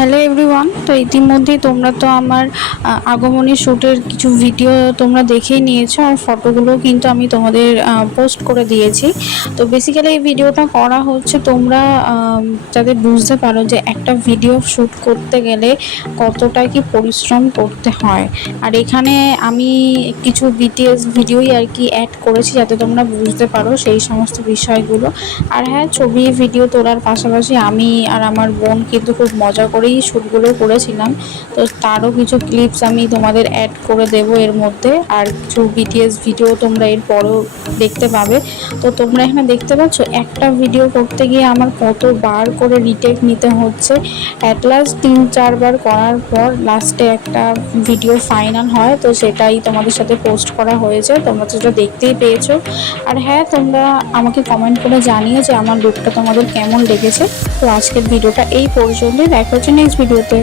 Hello everyone. তো ইতিমধ্যেই তোমরা তো আমার আগমনী শ্যুটের কিছু ভিডিও তোমরা দেখেই নিয়েছো, আর ফটোগুলো কিন্তু আমি তোমাদের পোস্ট করে দিয়েছি। তো বেসিক্যালি এই ভিডিওটা করা হচ্ছে তোমরা যাতে বুঝতে পারো যে একটা ভিডিও শ্যুট করতে গেলে কতটা কি পরিশ্রম করতে হয়। আর এখানে আমি কিছু বিটিএস ভিডিওই আর কি অ্যাড করেছি যাতে তোমরা বুঝতে পারো সেই সমস্ত বিষয়গুলো। আর হ্যাঁ, ছবি ভিডিও তোলার পাশাপাশি আমি আর আমার বোন কিন্তু খুব মজা করেই শ্যুটগুলো করেছিলাম। তো তারও কিছু ক্লিপস আমি তোমাদের অ্যাড করে দেব এর মধ্যে, আর কিছু বিটিএস ভিডিও তোমরা এর পরেও দেখতে পাবে। তো তোমরা এখানে দেখতে পাচ্ছ একটা ভিডিও করতে গিয়ে আমার কতবার করে রিটেক নিতে হচ্ছে। অ্যাট লাস্ট 3-4 বার করার পর লাস্টে একটা ভিডিও ফাইনাল হয়। তো সেটাই তোমাদের সাথে পোস্ট করা হয়েছে, তোমরা সেটা দেখতেই পেয়েছো। আর হ্যাঁ, তোমরা আমাকে কমেন্ট করে জানিও যে আমার লুকটা তোমাদের কেমন লেগেছে। তো আজকের ভিডিওটা এই পর্যন্তই, দেখা হচ্ছে নেক্সট ভিডিওতে।